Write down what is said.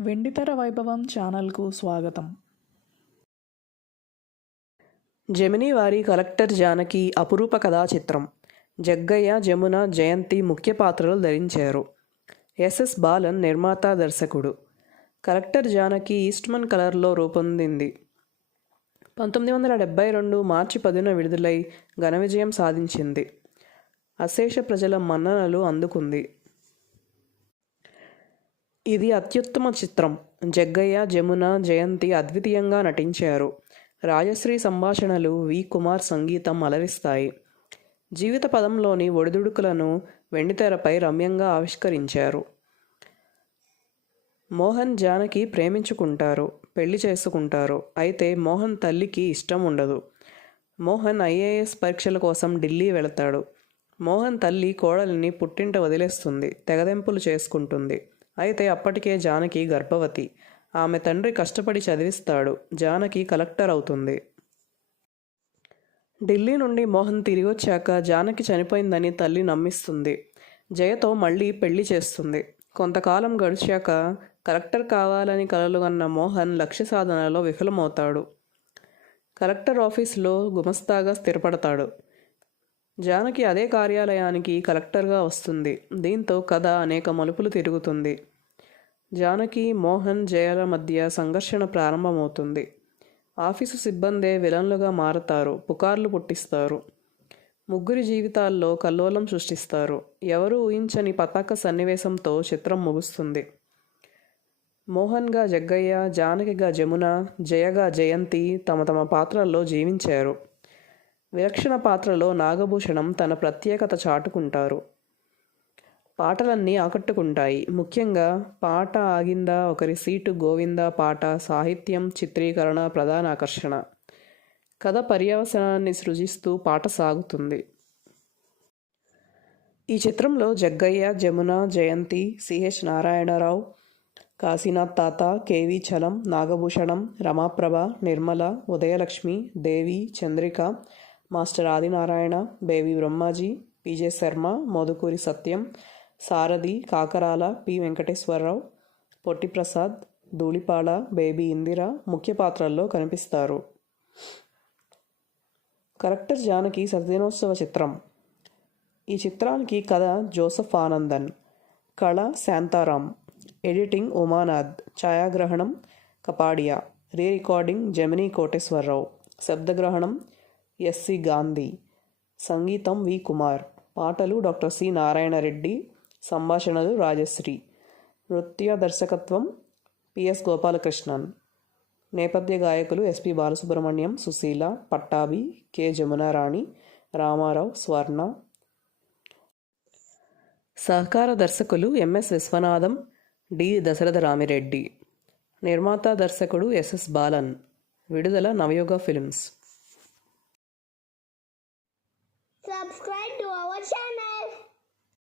వెండితెర వైభవం ఛానల్కు స్వాగతం. జెమినీ వారి కలెక్టర్ జానకి అపురూప కథా చిత్రం. జగ్గయ్య, జమున, జయంతి ముఖ్య పాత్రలు ధరించారు. ఎస్ఎస్ బాలన్ నిర్మాత, దర్శకుడు. కలెక్టర్ జానకి ఈస్ట్మన్ కలర్లో రూపొందింది. 1972 మార్చి 10న విడుదలై ఘన విజయం సాధించింది. అశేష ప్రజల మన్ననలు అందుకుంది. ఇది అత్యుత్తమ చిత్రం. జగ్గయ్య, జమున, జయంతి అద్వితీయంగా నటించారు. రాజశ్రీ సంభాషణలు, వి. కుమార్ సంగీతం అలరిస్తాయి. జీవిత పదంలోని ఒడిదుడుకులను వెండితెరపై రమ్యంగా ఆవిష్కరించారు. మోహన్, జానకి ప్రేమించుకుంటారు, పెళ్లి చేసుకుంటారు. అయితే మోహన్ తల్లికి ఇష్టం ఉండదు. మోహన్ ఐఏఎస్ పరీక్షల కోసం ఢిల్లీ వెళతాడు. మోహన్ తల్లి కోడలిని పుట్టింట వదిలేస్తుంది, తెగదెంపులు చేసుకుంటుంది. అయితే అప్పటికే జానకి గర్భవతి. ఆమె తండ్రి కష్టపడి చదివిస్తాడు. జానకి కలెక్టర్ అవుతుంది. ఢిల్లీ నుండి మోహన్ తిరిగొచ్చాక జానకి చనిపోయిందని తల్లి నమ్మిస్తుంది. జయతో మళ్ళీ పెళ్లి చేస్తుంది. కొంతకాలం గడిచాక కలెక్టర్ కావాలని కలలుగన్న మోహన్ లక్ష్య సాధనలో విఫలమవుతాడు. కలెక్టర్ ఆఫీసులో గుమస్తాగా స్థిరపడతాడు. జానకి అదే కార్యాలయానికి కలెక్టర్గా వస్తుంది. దీంతో కథ అనేక మలుపులు తిరుగుతుంది. జానకి, మోహన్, జయల మధ్య సంఘర్షణ ప్రారంభమవుతుంది. ఆఫీసు సిబ్బందే విలన్లుగా మారతారు, పుకార్లు పుట్టిస్తారు. ముగ్గురి జీవితాల్లో కల్లోలం సృష్టిస్తారు. ఎవరూ ఊహించని పతాక సన్నివేశంతో చిత్రం ముగుస్తుంది. మోహన్గా జగ్గయ్య, జానకిగా జమున, జయగా జయంతి తమ తమ పాత్రల్లో జీవించారు. విలక్షణ పాత్రలో నాగభూషణం తన ప్రత్యేకత చాటుకుంటారు. పాటలన్నీ ఆకట్టుకుంటాయి. ముఖ్యంగా పాట ఆగిందా, ఒకరి సీటు గోవిందా పాట సాహిత్యం, చిత్రీకరణ ప్రధాన ఆకర్షణ. కథ పర్యవసనాన్ని సృజిస్తూ పాట సాగుతుంది. ఈ చిత్రంలో Jaggaiah, Jamuna, Jayanthi, CH Narayana Rao, Kasinath Tata, KV Chalam, Nagabhushanam, Ramaprabha, Nirmala, Udayalakshmi, Devi, Chandrika, master Adinarayana, baby Brahmaji, PJ Sarma, Modukuri Satyam, Sarathi, Kakarala, P. Venkateswara Rao, Potti Prasad, Dhulipala, baby Indira ముఖ్య పాత్రల్లో కనిపిస్తారు. కలెక్టర్ జానకి శతదినోత్సవ చిత్రం. ఈ చిత్రానికి కథ జోసెఫ్ ఆనందన్, కళ శాంతారాం, ఎడిటింగ్ ఉమానాథ్, ఛాయాగ్రహణం Kapadia, re recording Gemini Koteswara Rao, శబ్దగ్రహణం ఎస్సి గాంధీ, సంగీతం వి. కుమార్, పాటలు డాక్టర్ సి. నారాయణరెడ్డి, సంభాషణలు రాజశ్రీ, నృత్య దర్శకత్వం పిఎస్ గోపాలకృష్ణన్, నేపథ్య గాయకులు ఎస్పి బాలసుబ్రహ్మణ్యం, సుశీల, పట్టాభి, కె. జమునారాణి, రామారావు, స్వర్ణ. సహకార దర్శకులు ఎంఎస్ విశ్వనాథం, డి. దశరథ రామిరెడ్డి. నిర్మాత దర్శకుడు ఎస్ఎస్ బాలన్. విడుదల నవయుగ films. Subscribe to our channel.